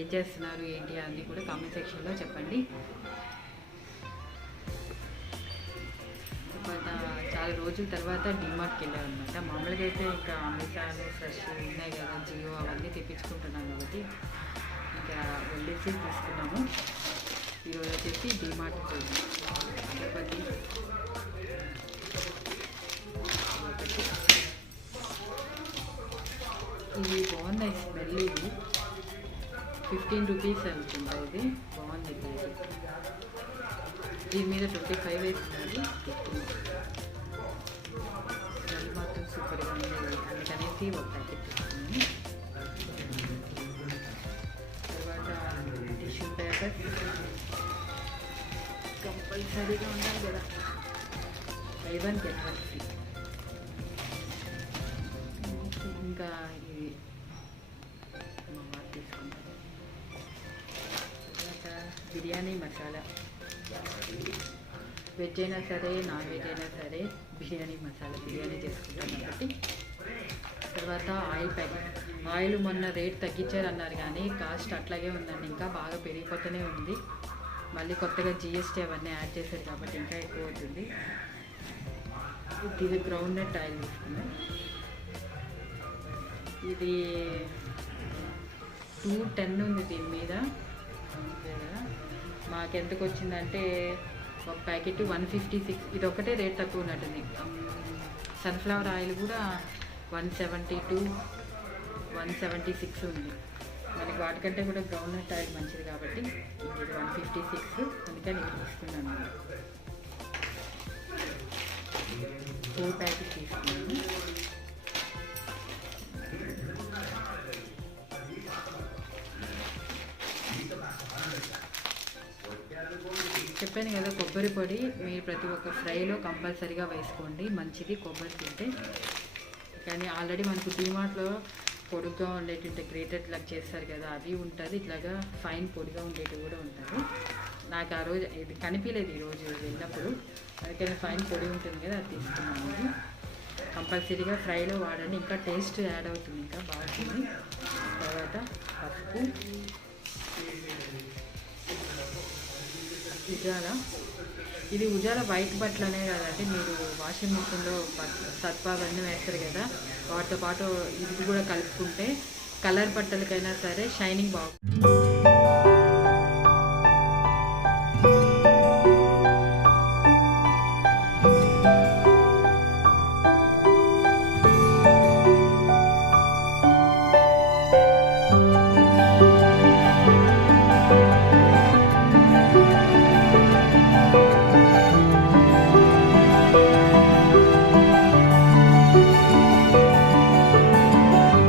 ఏం చేస్తున్నారు ఏంటి అన్నీ కూడా కామెంట్ సెక్షన్లో చెప్పండి. చాలా రోజుల తర్వాత డిమార్ట్కి వెళ్ళాం అనమాట. మామూలుగా అయితే ఇంకా అమెజాన్ ఫ్రెష్ ఉన్నాయి కదా, జియో అవన్నీ తెప్పించుకుంటున్నాను కాబట్టి ఇంకా వెళ్ళేసి తీసుకున్నాము. ఈరోజు వచ్చేసి డిమార్ట్కి పోయింది. ఇది బాగున్నాయి, స్మెల్ ఇది 15 రూపీస్ అనుకుంటా. ఇది బాగుంది. దీని మీద 25 వేస్తున్నారు. స్మెల్ మాత్రం సూపర్గా ఉంది, అందుకనేసి ఒక ప్యాకెట్ తీసుకున్నాను. తర్వాత టిష్యూ పేపర్ కంపల్సరీగా ఉండాలి కదా, బై 1 గెట్ 1 ఫ్రీ. ఇంకా ఇది మా వారు తీసుకుంటారు. తర్వాత బిర్యానీ మసాలా, వెజ్ అయినా సరే నాన్ వెజ్ అయినా సరే బిర్యానీ మసాలా బిర్యానీ చేసుకుంటాం కాబట్టి. తర్వాత ఆయిల్ ప్యాకెట్. ఆయిల్ మొన్న రేట్ తగ్గించారు అన్నారు కానీ కాస్ట్ అట్లాగే ఉందండి, ఇంకా బాగా పెరిగిపోతూనే ఉంది. మళ్ళీ కొత్తగా జిఎస్టీ అవన్నీ యాడ్ చేశారు కాబట్టి ఇంకా ఎక్కువ అవుతుంది. ఇది గ్రౌండ్ నట్ ఆయిల్ తీసుకున్నాం. ఇది 210 ఉంది దీని మీద. మాకెంతకు వచ్చిందంటే ఒక ప్యాకెట్ 156. ఇది ఒకటే రేట్ తక్కువ ఉన్నట్టుంది. సన్ఫ్లవర్ ఆయిల్ కూడా 172, 176 ఉంది. మనకి వాటికంటే కూడా గ్రౌండ్ నట్ ఆయిల్ మంచిది కాబట్టి ఇది 156, అందుకని ఇది తీసుకున్నాను. 4 ప్యాకెట్ తీసుకున్నాను. చెప్పాను కదా, కొబ్బరి పొడి మీరు ప్రతి ఒక్క ఫ్రైలో కంపల్సరీగా వేసుకోండి, మంచిది కొబ్బరి తింటే. కానీ ఆల్రెడీ మనకు డిమార్ట్లో పొడిగా ఉండేటువంటి గ్రేటెడ్ లాగా చేస్తారు కదా, అది ఉంటుంది. ఇట్లాగా ఫైన్ పొడిగా ఉండేటివి కూడా ఉంటుంది. నాకు ఆ రోజు ఇది కనిపించలేదు ఈరోజు వెళ్ళినప్పుడు, అందుకని ఫైన్ పొడి ఉంటుంది కదా అది తీసుకున్నాను. కంపల్సరీగా ఫ్రైలో వాడండి, ఇంకా టేస్ట్ యాడ్ అవుతుంది, ఇంకా బాగుంటుంది. తర్వాత పసుపు, ఉజాలా. ఇది ఉజాలా వైట్ బట్టలు అనే కదండి, మీరు వాషింగ్ మిషన్లో సర్ఫ్ అవన్నీ వేస్తారు కదా, వాటితో పాటు ఇది కూడా కలుపుకుంటే కలర్ బట్టలకైనా సరే షైనింగ్ బాగుంటుంది.